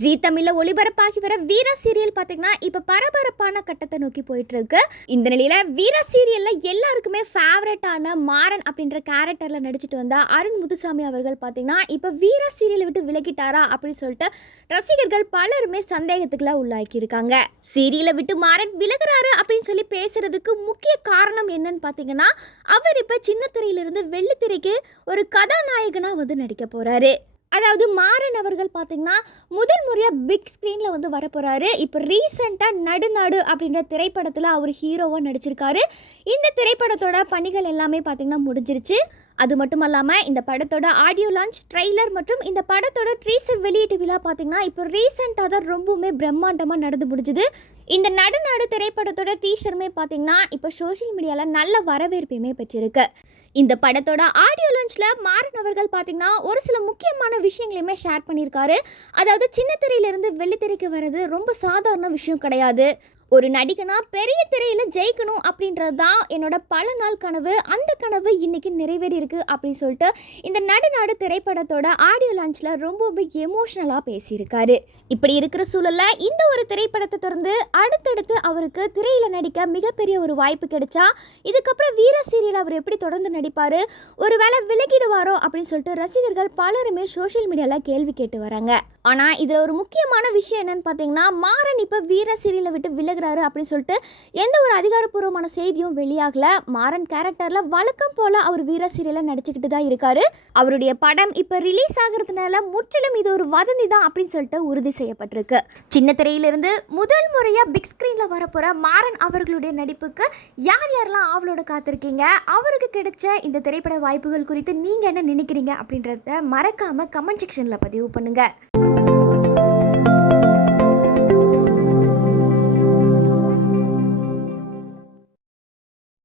ஜீ தமிழ்ல ஒளிபரப்பாகி வர வீரா சீரியல் பாத்தீங்கன்னா இப்ப பரபரப்பான கட்டத்தை நோக்கி போயிட்டு இருக்கு. இந்த நிலையில வீரா சீரியல்ல எல்லாருக்குமே ஃபேவரட்டான மாறன் அப்படின்ற கேரக்டர்ல நடிச்சிட்டு வந்த அருண் முத்துசாமி அவர்கள் பாத்தீங்கன்னா இப்ப வீரா சீரியலை விட்டு விலகிட்டாரா அப்படின்னு சொல்லிட்டு ரசிகர்கள் பலருமே சந்தேகத்துக்குள்ள உள்ளாக்கி இருக்காங்க. சீரியலை விட்டு மாறன் விலகுறாரு அப்படின்னு சொல்லி பேசுறதுக்கு முக்கிய காரணம் என்னன்னு பாத்தீங்கன்னா, அவர் இப்ப சின்ன திரையிலிருந்து வெள்ளித்திரைக்கு ஒரு கதாநாயகனா வந்து நடிக்க போறாரு. அதாவது மாறன் அவர்கள் பார்த்தீங்கன்னா முதல் முறையாக பிக் ஸ்க்ரீனில் வந்து வரப்போகிறாரு. இப்போ ரீசெண்டாக நடுநாடு அப்படின்ற திரைப்படத்தில் அவர் ஹீரோவாக நடிச்சிருக்காரு. இந்த திரைப்படத்தோட பணிகள் எல்லாமே பார்த்திங்கன்னா முடிஞ்சிருச்சு. அது மட்டும் இல்லாமல் இந்த படத்தோட ஆடியோ லான்ச், ட்ரெய்லர் மற்றும் இந்த படத்தோட ட்ரீசர் வெளியீட்டு விழா பார்த்திங்கன்னா இப்போ ரீசெண்டாக தான் ரொம்பவுமே பிரம்மாண்டமாக நடந்து முடிஞ்சுது. இந்த நடுநாடு திரைப்படத்தோட டீசருமே பார்த்திங்கன்னா இப்போ சோஷியல் மீடியாவில் நல்ல வரவேற்பையுமே பெற்றிருக்கு. இந்த படத்தோட ஆடியோ லான்ச்சில் மாறன் அவர்கள் பார்த்திங்கன்னா ஒரு சில முக்கியமான விஷயங்களையுமே ஷேர் பண்ணியிருக்காரு. அதாவது சின்ன திரையிலிருந்து வெள்ளித்திரைக்கு வர்றது ரொம்ப சாதாரண விஷயம் கிடையாது. ஒரு நடிகனா பெரிய திரையில் ஜெயிக்கணும் அப்படின்றது தான் என்னோட பல நாள் கனவு. அந்த கனவு இன்னைக்கு நிறைவேறி இருக்கு அப்படின்னு சொல்லிட்டு இந்த நடுநாடு திரைப்படத்தோட ஆடியோ லான்ச்சில் ரொம்ப எமோஷ்னலாக பேசியிருக்காரு. இப்படி இருக்கிற சூழலில் இந்த ஒரு திரைப்படத்தை தொடர்ந்து அடுத்தடுத்து அவருக்கு திரையில் நடிக்க மிகப்பெரிய ஒரு வாய்ப்பு கிடைச்சா இதுக்கப்புறம் வீர சீரியல் அவர் எப்படி தொடர்ந்து நடிப்பார், ஒருவேளை விலகிடுவாரோ அப்படின்னு சொல்லிட்டு ரசிகர்கள் பலருமே சோஷியல் மீடியாவில் கேள்வி கேட்டு வராங்க. ஆனால் இதில் ஒரு முக்கியமான விஷயம் என்னன்னு பார்த்தீங்கன்னா, மாறன் இப்போ வீர சீரியலை விட்டு விலகுறாரு அப்படின்னு சொல்லிட்டு எந்த ஒரு அதிகாரப்பூர்வமான செய்தியும் வெளியாகல. மாறன் கேரக்டரில் வழக்கம் போல் அவர் வீர சீரியலில் நடிச்சுக்கிட்டு தான் இருக்காரு. அவருடைய படம் இப்போ ரிலீஸ் ஆகிறதுனால முற்றிலும் இது ஒரு வதந்தி தான் அப்படின்னு சொல்லிட்டு உறுதி செய்யப்பட்டிருக்கு. சின்ன திரையிலிருந்து முதல் முறையாக பிக் ஸ்க்ரீனில் வரப்போகிற மாறன் அவர்களுடைய நடிப்புக்கு யார் யாரெல்லாம் ஆவலோட காத்திருக்கீங்க, அவருக்கு கிடைச்ச இந்த திரைப்பட வாய்ப்புகள் குறித்து நீங்கள் என்ன நினைக்கிறீங்க அப்படின்றத மறக்காமல் கமெண்ட் செக்ஷனில் பதிவு பண்ணுங்கள்.